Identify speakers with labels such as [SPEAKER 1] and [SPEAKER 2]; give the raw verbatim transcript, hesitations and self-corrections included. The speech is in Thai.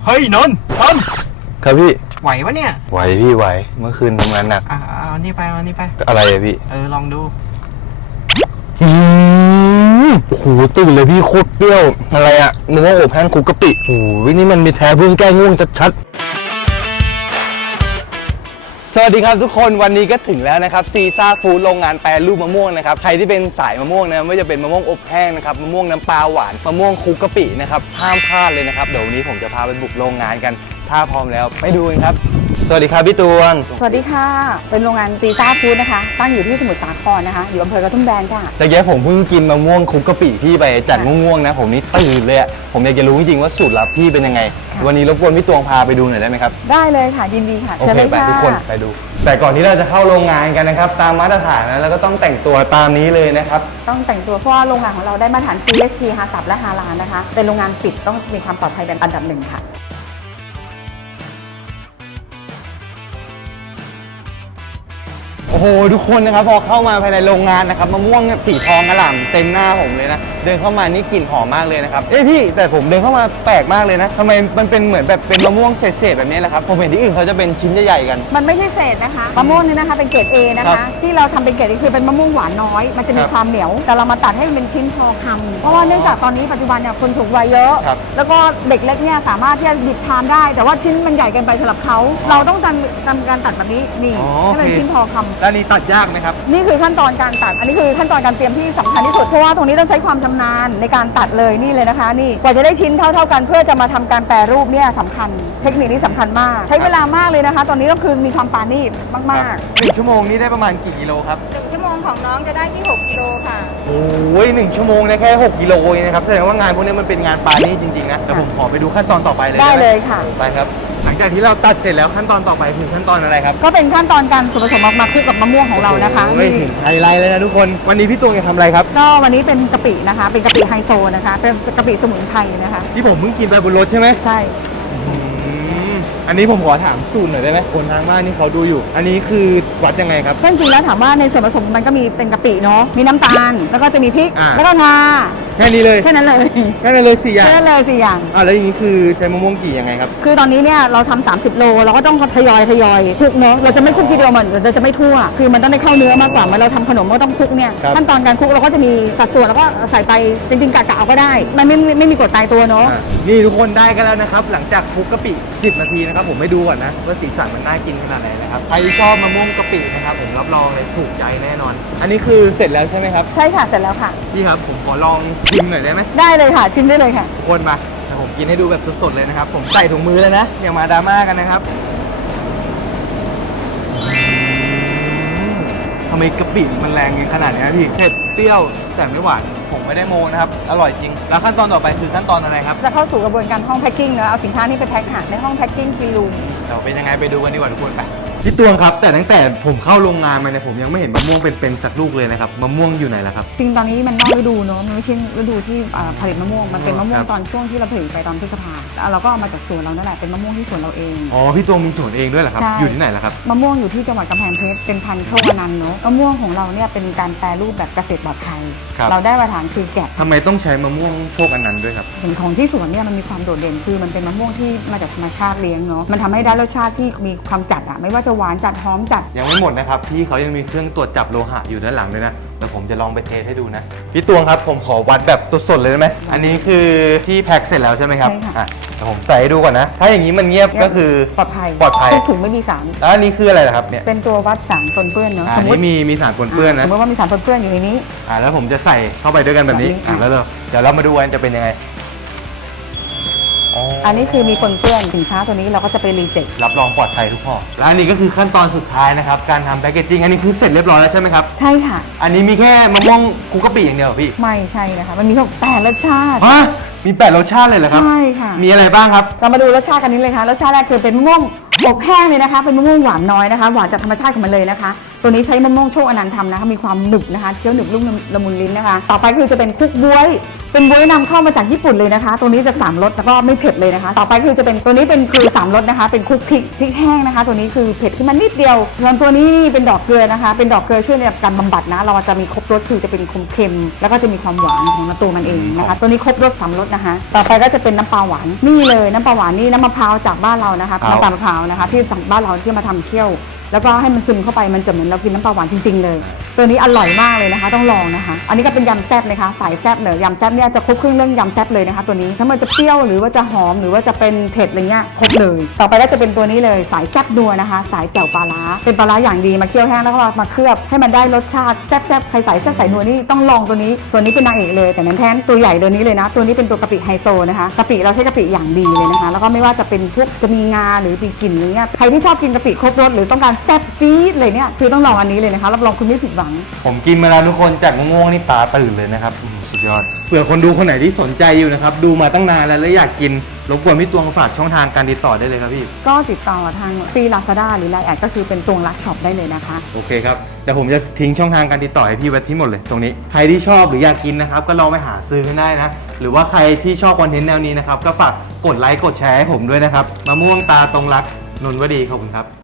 [SPEAKER 1] เฮ้ยนนท์นนท์
[SPEAKER 2] ครับพี่
[SPEAKER 1] ไหวปะเนี่ย
[SPEAKER 2] ไหวพี่ไหวเมื่อคืนทำงานหนัก
[SPEAKER 1] อ่าเอานี่ไปเอานี่ไป
[SPEAKER 2] อะไรอะพี่
[SPEAKER 1] เออลองดู
[SPEAKER 2] อืมโอ้โหตื่นเลยพี่โคตรเปรี้ยวอะไรอะนึกว่าอบแห้งคุกกะปิโอ้โหนี่มันมีแท้เพิ่งแก้ง่วงชัดๆสวัสดีครับทุกคนวันนี้ก็ถึงแล้วนะครับซีซ่าฟู้ดโรงงานแปรรูปมะม่วงนะครับใครที่เป็นสายมะม่วงนะไม่ว่าจะเป็นมะม่วงอบแห้งนะครับมะม่วงน้ำปลาหวานมะม่วงคุกกะปินะครับห้ามพลาดเลยนะครับเดี๋ยววันนี้ผมจะพาไปบุกโรงงานกันถ้าพร้อมแล้วไปดูกันครับสวัสดีครับพี่ตวง
[SPEAKER 3] สวัสดีค่ะเป็นโรงงานซีซ่าฟู้ดนะคะตั้งอยู่ที่สมุทรสาครนะคะอยู่อำเภอกระทุ่มแบนค่ะ
[SPEAKER 2] แต่แกผมเพิ่งกินมะม่วงคุกกะปิพี่ไปจัดง่วงๆนะผมนี่ตื่นเลยอ่ะผมอยากจะรู้จริงๆว่าสูตรลับพี่เป็นยังไงวันนี้รบกวนพี่ตวงพาไปดูหน่อยได้ไหมครับ
[SPEAKER 3] ได้เลยค่ะยินดีค่ะ
[SPEAKER 2] โอเคไปทุกคนไปดูแต่ก่อนที่เราจะเข้าโรงงานกันนะครับตามมาตรฐานนะแล้วก็ต้องแต่งตัวตามนี้เลยนะครับ
[SPEAKER 3] ต้องแต่งตัวเพราะว่าโรงงานของเราได้มาตรฐาน จี เอส พี ฮาซับและฮาลาลนะคะเป็นโรงงานปิดต้องมีความปลอดภัยเป็นอันดับหนึ่งค่ะ
[SPEAKER 2] โอ้โหทุกคนนะครับพอเข้ามาภายในโรงงานนะครับมะม่วงสีทองอร่ามเต็มหน้าผมเลยนะเดินเข้ามานี่กลิ่นหอมมากเลยนะครับเอ้พี่แต่ผมเดินเข้ามาแปลกมากเลยนะทำไมมันเป็นเหมือนแบบเป็นมะม่วงเศษๆแบบนี้แหละครับผมเห็นที่อื่นเขาจะเป็นชิ้นใหญ่ๆกัน
[SPEAKER 3] มันไม่ใช่เศษนะคะมะม่วงนี่นะคะเป็นเกรด เอ นะคะที่เราทำเป็นเกรด เอ คือเป็นมะม่วงหวานน้อยมันจะมีความเหนียวแต่เรามาตัดให้เป็นชิ้นพอคำเพราะว่าเนื่องจากตอนนี้ปัจจุบันเนี่ยคนสูงวัยเยอะแล้วก็เด็กเล็กเนี่ยสามารถที่จะดิบทานได้แต่ว่าชิ้นมันใหญ่เกินไปสำหรับเขาเราต้องทำทำการตัดแบบนี้นี่ให้เป็นชิ้นพอคำ
[SPEAKER 2] แล้วนี่ตัดยากไหมครับ
[SPEAKER 3] นี่คือขั้นตอนการตัดอันนี้คือขั้นตอนการเตรียมที่สำคัญที่สุดเพราะว่าตรงนี้ต้องใช้ความชำนาญในการตัดเลยนี่เลยนะคะนี่กว่าจะได้ชิ้นเท่าๆกันเพื่อจะมาทำการแปรรูปเนี่ยสำคัญเทคนิคนี้สำคัญมากใช้เวลามากเลยนะคะตอนนี้ก็คือมีความปาณีตมาก
[SPEAKER 2] ๆหนึ่งชั่วโมงนี้ได้ประมาณกี่กิโลครับ
[SPEAKER 3] หนึ่งชั่วโมงของน้องจะได้ที่หกกิโลค่ะ
[SPEAKER 2] โอ้ยหนึ่งชั่วโมงได้แค่หกกิโลเองนะครับแสดงว่างานพวกนี้มันเป็นงานปาณีตจริงๆนะแต่ผมขอไปดูขั้นตอนต่อไปเลย
[SPEAKER 3] ได้เลยค่ะ
[SPEAKER 2] ไปครับหลังจากที่เราตัดเสร็จแล้วขั้นตอนต่อไปคือขั้นตอนอะไรครับ
[SPEAKER 3] ก็เป็นขั้นตอนการส่วนผสมมาคลุกกับมะม่วงของเรานะคะ
[SPEAKER 2] ไม่ถึงไฮไลท์เลยนะทุกคนวันนี้พี่ตวงจะทำอะไรครับ
[SPEAKER 3] ก็วันนี้เป็นกะปินะคะเป็นกะปิไฮโซนะคะเป็นกะปิสมุนไพรนะคะ
[SPEAKER 2] ที่ผมเพิ่งกินไปบนรถใช่ไหม
[SPEAKER 3] ใช่
[SPEAKER 2] อันนี้ผมขอถามสูตรหน่อยได้ไหมคนทางบ้านนี่เขาดูอยู่อันนี้คือวัดยังไงครับ
[SPEAKER 3] จริงๆแล้วถามว่าในส่วนผสมมันก็มีเป็นกะปิเนาะมีน้ำตาลแล้วก็จะมีพริกแล้วก็งา
[SPEAKER 2] แค่นี้เลย
[SPEAKER 3] แค่นั้นเลย
[SPEAKER 2] แค่นั้นเลยสี่อย่าง
[SPEAKER 3] แค่นั้นเลยสี่อย่าง
[SPEAKER 2] อ่าแล้วอย่างนี้คือใช้มะม่วงกี่ยังไงครับ
[SPEAKER 3] คือตอนนี้เนี่ยเราทำสามสิบโลเราก็ต้องทยอยทยอยคลุกเนาะเราจะไม่คลุกทีเดียวมันเราจะไม่ทั่วคือมันต้องได้เข้าเนื้อมากกว่าเมื่อเราทำขนมก็ต้องคลุกเนี่ยขั้นตอนการคลุกเราก็จะมีสัดส่วนแล้วก็ใส่ไปจริงๆกะกะเอาก็ได้มันไม่ไม่มีกฎตายตัวเนาะ
[SPEAKER 2] นี่ทุกคนได้กันแล้วนะครับหลังจากคลุกกะปิสิบนาทีนะครับผมไม่ดูก่อนนะว่าสีสันมันน่ากินขนาดไหนนะครับใครชอบมะม่วงกะปินะครับผมรับรองเลยถูกใจแน่นอนอันนี้คือเสร็จแล้วใช่ไหมครับ
[SPEAKER 3] ใช่ค่ะเสร็จแล้วค่ะ
[SPEAKER 2] พี่ครับผมขอลองชิมหน่อยได้ไหม
[SPEAKER 3] ได้เลยค่ะชิมได้เลยค่ะ
[SPEAKER 2] ทุกคนมาแต่ผมกินให้ดูแบบสดๆเลยนะครับผมใส่ถุงมือเลยนะอย่ามาดราม่ากันนะครับทำไมกะปิมันแรงขนาดนี้พี่เผ็ดเปรี้ยวแต่ไม่หวานผมไม่ได้โมนะครับอร่อยจริงแล้วขั้นตอนต่อไปคือขั้นตอนอะไรครับ
[SPEAKER 3] จะเข้าสู่กระบวนการห้องแพ็คกิ้งเนอะเอาสินค้านี้ไปแพ็คหาในห้องแพ็คกิ้งคีรูม
[SPEAKER 2] เดี๋ยวเป็นยังไงไปดูกันดีกว่าทุกคนไปพี่ตวงครับแต่ตั้งแต่ผมเข้าโรงงานมาเนี่ยผมยังไม่เห็นมะม่วงเป็นๆสักลูกเลยนะครับมะม่วงอยู่ไหนล่ะครับ
[SPEAKER 3] จริงตอนนี้มันนอกฤดูเนอะมันไม่ใช่ฤดูที่ผลิตมะม่วงมันเป็นมะม่วงตอนช่วงที่เราผลิตไปตอนพฤษภาเราก็เอามาจากสวนเรานั่นแหละเป็นมะม่วงที่สวนเราเอง
[SPEAKER 2] อ๋อพี่ตวงมีสวนเองด้วยเหรอครับอยู่ที่ไหนล่ะครับ
[SPEAKER 3] มะม่วงอยู่ที่จังหวัดกำแพงเพชรเป็นพันธุ์โชคอนันต์เนอะมะม่วงของเราเนี่ยเป็นการแปรรูปแบบเกษตรปลอดภัยเราได้มาตรฐานคือแกะ
[SPEAKER 2] ทำไมต้องใช้มะม่วงโชคอนันต์ด้วยครับ
[SPEAKER 3] ส่วนของที่สวนเนี่ยมันมีความโดดเด่นคือมันเป็นมะม่วงที่มาจากธรรมชาติเลี้ยงเนาะมันทำให้ได้รสชาติที่มีความจัดอะไม่ว่าจะหวานจัดหอมจัด
[SPEAKER 2] ยังไม่หมดนะครับพี่เขายังมีเครื่องตรวจจับโลหะอยู่ด้านหลังเลยนะแต่ผมจะลองไปเทสให้ดูนะพี่ตวงครับผมขอวัดแบบสดๆเลยได้ไหมอันนี้คือที่แพ็คเสร็จแล้วใช่ไหมครับ
[SPEAKER 3] ใช่ค่ะ
[SPEAKER 2] แต่ผมใส่ให้ดูก่อนนะถ้าอย่างนี้มันเงียบก็คือ
[SPEAKER 3] ปลอดภัย
[SPEAKER 2] ปลอดภัย
[SPEAKER 3] ทุกถุงไม่มีสาร
[SPEAKER 2] แล้วอันนี้คืออะไรล่ะครับเนี่ย
[SPEAKER 3] เป็นตัววัดสารปนเปื้อนเนาะ
[SPEAKER 2] อันนี้มีมีสารปนเปื้อนนะ
[SPEAKER 3] สมมติว่ามีสารปนเปื้อนอยู่ในนี้
[SPEAKER 2] อ่าแล้วผมจะใส่เข้าไปด้วยกันแบบนี้อ่าแล้วเราเดี๋ยวเรามาดูกันจะเป็นยังไง
[SPEAKER 3] อันนี้คือมีปนเปื้อนสินค้าตัวนี้เราก็จะไปรีเจ็ค
[SPEAKER 2] รับรองปลอดภัยทุกข้อและอันนี้ก็คือขั้นตอนสุดท้ายนะครับการทำแพคเกจจิ้งอันนี้คือเสร็จเรียบร้อยแล้วใช่ไหมครับ
[SPEAKER 3] ใช่ค่ะ
[SPEAKER 2] อันนี้มีแค่มะม่วงคุกกะปิอย่างเดียวพี่
[SPEAKER 3] ไม่ใช่นะคะมันมีทั้งแปดรสชาติ
[SPEAKER 2] ฮะมีแปดรสชาติเลยเหรอครับ
[SPEAKER 3] ใช่ค่ะ
[SPEAKER 2] มีอะไรบ้างครับ
[SPEAKER 3] เรามาดูรสชาติกันนี้เลยค่ะรสชาติแรกคือเป็นมะม่วงอบแห้งเลยนะคะเป็นมะม่วงหวานน้อยนะคะหวานจากธรรมชาติของมันเลยนะคะตัวตัวนี้ใช้มะม่วงโชคอนันต์ทำนะคะมีความหนึบนะคะเคี้ยวหนึบนุ่มละมุนลิ้นนะคะต่อไปคือจะเป็นคุกบ๊วยเป็นบ๊วยนำเข้ามาจากญี่ปุ่นเลยนะคะตัวนี้จะสามรสแล้วก็ไม่เผ็ดเลยนะคะต่อไปคือจะเป็นตัวนี้เป็นคือสามรสนะคะเป็นคุกพริกพริกแห้งนะคะตัวนี้คือเผ็ดขึ้นมานิดเดียวส่วนตัวนี้เป็นดอกเกลือนะคะเป็นดอกเกลือช่วยในการบำบัดนะเราจะมีครบรสคือจะเป็นเค็มแล้วก็จะมีความหวานของตัวมันเองนะคะตัวนี้ครบรสสามรสนะคะต่อไปก็จะเป็นน้ำปลาหวานนี่เลยน้ำปลาหวานนี่น้ำมะพร้าวจากบ้านเรานะคะน้ำตาลมะพร้าวนะคะที่จากบ้านเราที่มาทำเคี่ยวแล้วก็ให้มันซึมเข้าไปมันจะเหมือนเรากินน้ำปลาหวานจริงๆเลยตัวนี้อร่อยมากเลยนะคะต้องลองนะคะอันนี้ก็เป็นยำแซ่บนะคะสายแซ่บเลยยำแซ่บเนี่ยจะครบเครื่องเรื่องยำแซ่บเลยนะคะตัวนี้ถ้ามันจะเปรี้ยวหรือว่าจะหอมหรือว่าจะเป็นเผ็ดอะไรเงี้ยครบเลยต่อไปก็จะเป็นตัวนี้เลยสายแซ่บนัวนะคะสายแจ่วปลาร้าเป็นปลาร้าอย่างดีมาเคี่ยวแห้งแล้วก็มาเคลือบให้มันได้รสชาติแซ่บๆใครสายแซ่บสายนัวนี่ต้องลองตัวนี้ส่วนนี้เป็นนางเอกเลยแต่นั้นแท้ตัวใหญ่ตัวนี้เลยนะตัวนี้เป็นตัวกะปิไฮโซนะคะกะปิเราใช้กะปิอย่างดีเลยนะคะแล้วก็ไม่ว่าจะเป็นพวกจะมีงาหรือมีกลิ่นอะไรเงี้ยใครที่ชอบกินกะปิครบรสหรือต้องการแซ่บจี๊ดเลยเนี่ยคือต้องลองอันนี้เลยนะคะรับรองคุณไม่ผิดหวัง
[SPEAKER 2] ผมกินมาแล้วทุกคนจากมะม่วงนี่ตาตื่นเลยนะครับสุดยอดเผื่อคนดูคนไหนที่สนใจอยู่นะครับดูมาตั้งนานแล้วแล้วอยากกินรบกวนพี่ตวงฝากช่องทางการติดต่อได้เลยครับพี่
[SPEAKER 3] ก็ติดต่อทางฟีลาซาด้าหรือไลน์แอดก็คือเป็นตวงรักช็อปได้เลยนะคะ
[SPEAKER 2] โอเคครับแต่ผมจะทิ้งช่องทางการติดต่อให้พี่ไว้ที่หมดเลยตรงนี้ใครที่ชอบหรืออยากกินนะครับก็ลองไปหาซื้อกันได้นะหรือว่าใครที่ชอบคอนเทนต์แนวนี้นะครับก็ฝากกดไลค์กดแชร์ให้ผมด้วยนะครับมะม่วงตาตรงรักนนท์วดีขอบคุณครับ